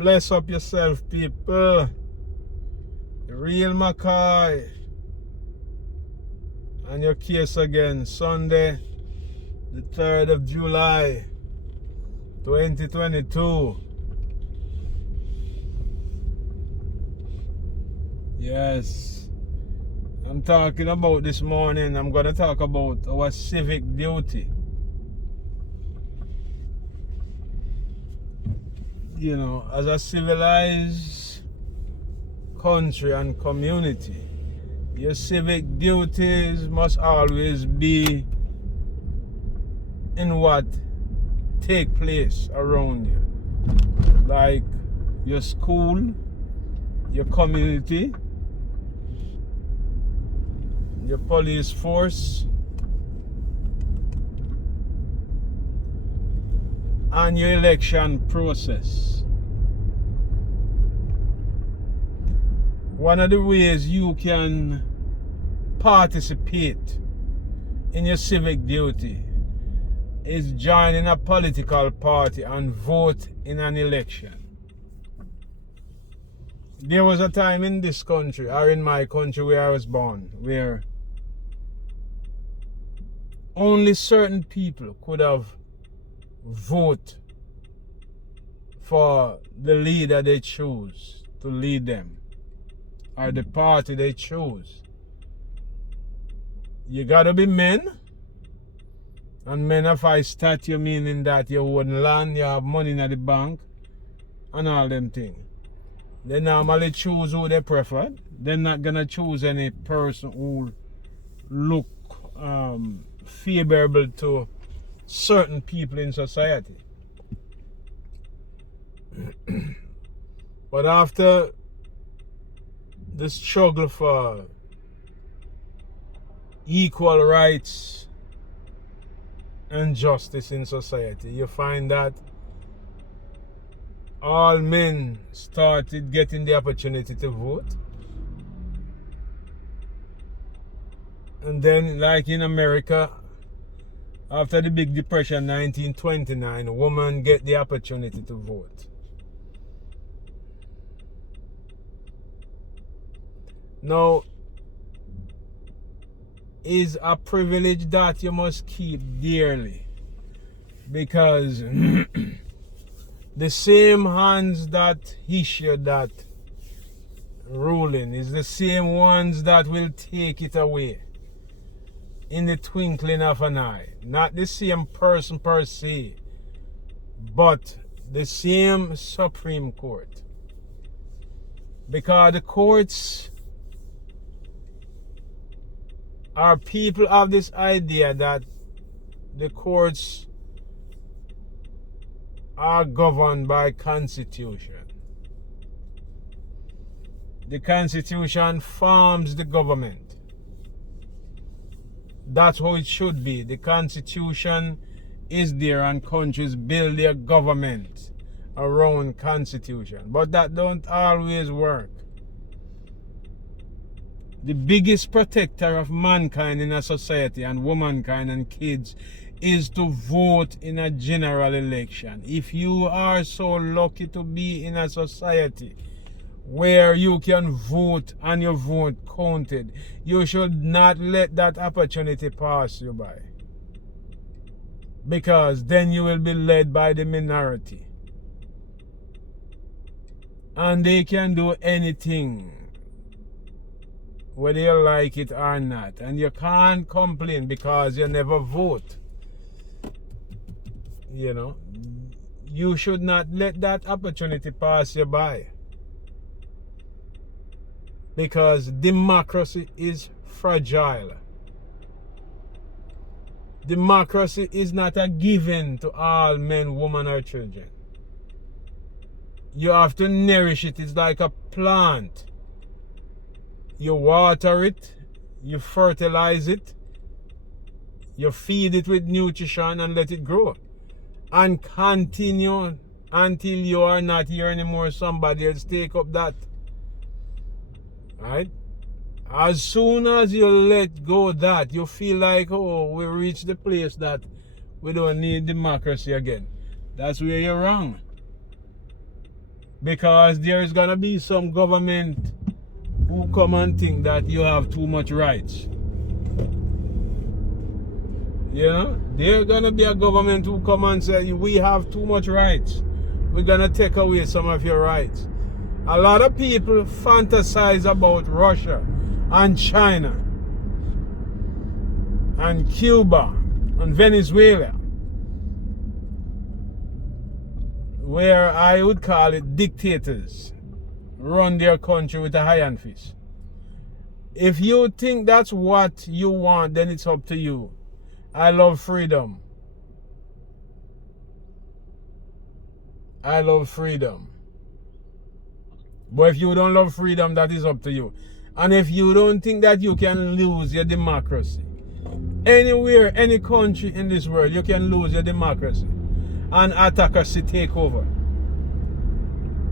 Bless up yourself, people. The real McCoy. And your case again, Sunday, the 3rd of July, 2022. Yes. I'm talking about this morning, I'm going to talk about our civic duty. You know, as a civilized country and community, your civic duties must always be in what take place around you. Like your school, your community, your police force, and your election process. One of the ways you can participate in your civic duty is joining a political party and vote in an election. There was a time in this country, or in my country where I was born, where only certain people could have vote for the leader they choose to lead them, or the party they choose. You gotta be men, and men of high stature, meaning that you own land, you have money in the bank, and all them things. They normally choose who they prefer. They're not gonna choose any person who look favorable to certain people in society. But after the struggle for equal rights and justice in society, you find that all men started getting the opportunity to vote. And then, like in America, after the Big Depression, 1929, women get the opportunity to vote. Now, is a privilege that you must keep dearly, because the same hands that issued that ruling is the same ones that will take it away in the twinkling of an eye. Not the same person per se, but the same Supreme Court. Because the courts are, people have this idea that the courts are governed by Constitution. The Constitution forms the government. That's how it should be. The Constitution is there and countries build their government around Constitution. But that don't always work. The biggest protector of mankind in a society, and womankind and kids, is to vote in a general election. If you are so lucky to be in a society where you can vote and your vote counted, you should not let that opportunity pass you by. Because then you will be led by the minority. And they can do anything, whether you like it or not. And you can't complain because you never vote. You know, you should not let that opportunity pass you by. Because democracy is fragile. Democracy is not a given to all men, women, or children. You have to nourish it. It's like a plant. You water it, you fertilize it, you feed it with nutrition and let it grow. And continue until you are not here anymore. Somebody else take up that. Right? As soon as you let go of that, you feel like, oh, we reached the place that we don't need democracy again. That's where you're wrong. Because there is gonna be some government who come and think that you have too much rights. You know, there's gonna be a government who come and say we have too much rights. We're gonna take away some of your rights. A lot of people fantasize about Russia and China and Cuba and Venezuela, where I would call it dictators run their country with a iron fist. If you think that's what you want, then it's up to you. I love freedom. I love freedom. But if you don't love freedom, that is up to you. And if you don't think that you can lose your democracy, anywhere, any country in this world, you can lose your democracy and autocracy take over.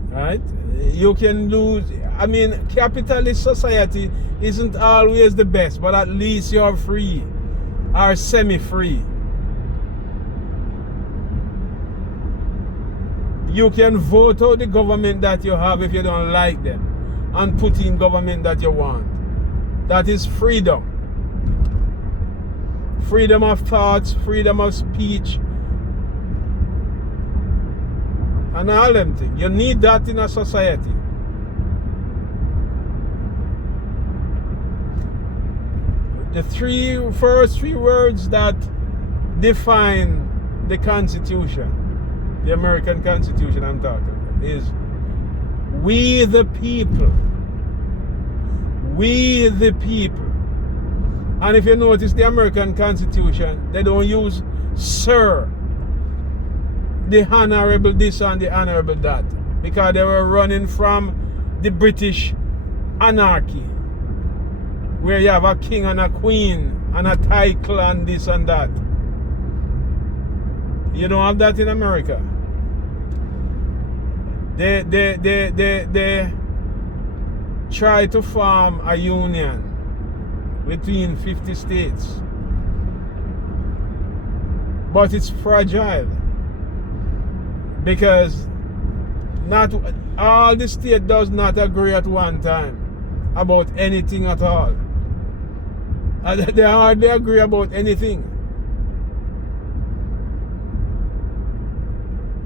Right? You can lose. I mean, capitalist society isn't always the best, but at least you're free or semi-free. You can vote out the government that you have if you don't like them and put in government that you want. That is freedom. Freedom of thoughts, freedom of speech, and all them things. You need that in a society. The first three words that define the Constitution, the American Constitution I'm talking about, is we the people. We the people. And if you notice the American Constitution, they don't use sir, the honorable this and the honorable that, because they were running from the British anarchy, where you have a king and a queen and a title and this and that. You don't have that in America. They try to form a union between 50 states, but it's fragile because not all the state does not agree at one time about anything at all. They hardly agree about anything.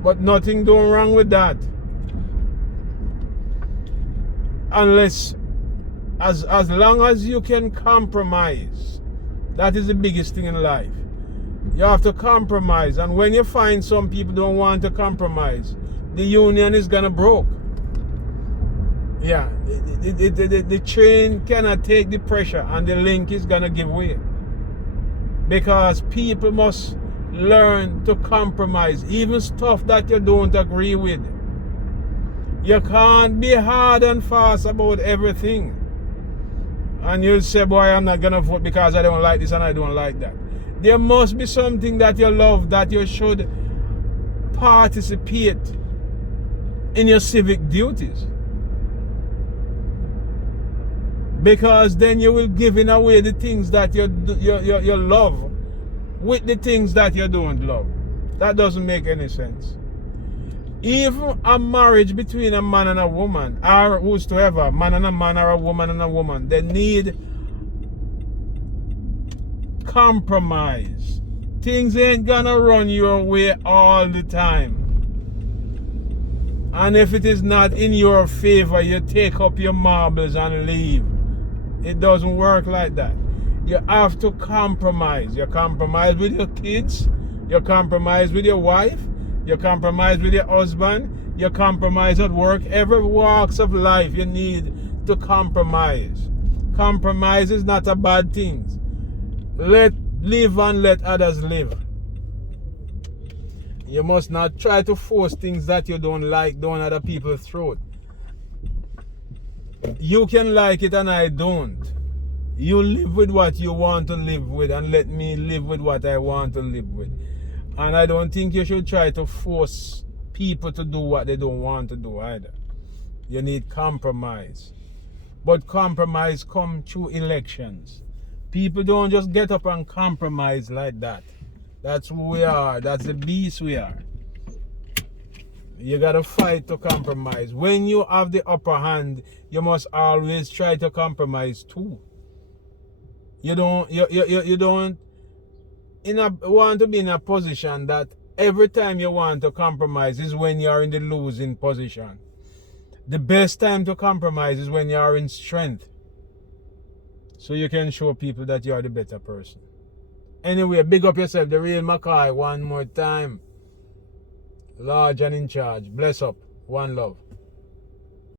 But nothing going wrong with that. Unless, as long as you can compromise, that is the biggest thing in life. You have to compromise, and when you find some people don't want to compromise, the union is gonna broke. Yeah, the train cannot take the pressure, and the link is gonna give way. Because people must learn to compromise, even stuff that you don't agree with. You can't be hard and fast about everything. And you'll say, boy, I'm not gonna vote because I don't like this and I don't like that. There must be something that you love that you should participate in your civic duties. Because then you will giving away the things that you love with the things that you don't love. That doesn't make any sense. Even a marriage between a man and a woman, or whosoever, man and a man or a woman and a woman, they need compromise. Things ain't gonna run your way all the time. And if it is not in your favor, you take up your marbles and leave. It doesn't work like that. You have to compromise. You compromise with your kids. You compromise with your wife. You compromise with your husband. You compromise at work. Every walks of life you need to compromise. Compromise is not a bad thing. Live and let others live. You must not try to force things that you don't like down other people's throat. You can like it and I don't. You live with what you want to live with and let me live with what I want to live with. And I don't think you should try to force people to do what they don't want to do either. You need compromise. But compromise comes through elections. People don't just get up and compromise like that. That's who we are. That's the beast we are. You gotta fight to compromise. When you have the upper hand, you must always try to compromise too. You don't want to be in a position that every time you want to compromise is when you are in the losing position. The best time to compromise is when you are in strength. So you can show people that you are the better person. Anyway, big up yourself, the real Mackay, one more time. Large and in charge. Bless up. One love.